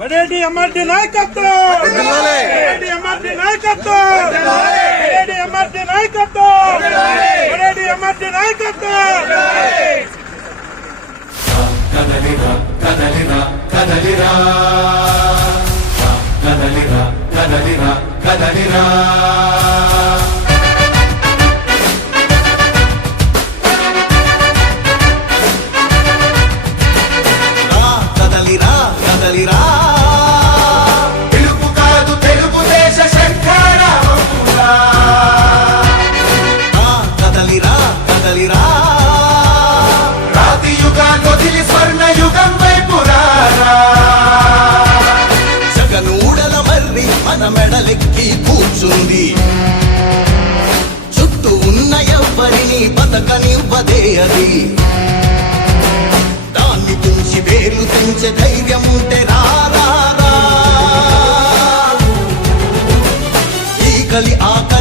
Badeti MRT నాయకత్వం, Badeti MRT నాయకత్వం, Badeti MRT నాయకత్వం, బడేటి ఎంఆర్టీ నాయకత్వం. కదలిరా కదలిరా కదలిరా కదలిరా కదలిరా కదలిరా కదలిరా కదలిరా తెలుగు కాదు తెలుగుదేశ శంఖారావమురా కదలిరా కదలిరా రాతి యుగాన్ని వదిలి స్వర్ణ యుగం వైపు రారా జగనూడల మర్రి మన మెడలెక్కి కూర్చుంది చుట్టూ ఉన్న ఎవ్వరిని బతకనివ్వదే అది దాన్ని తుంచి వేర్లు తుంచే ధైర్యం ఉంటే రారా ఈ కలి ఆకలి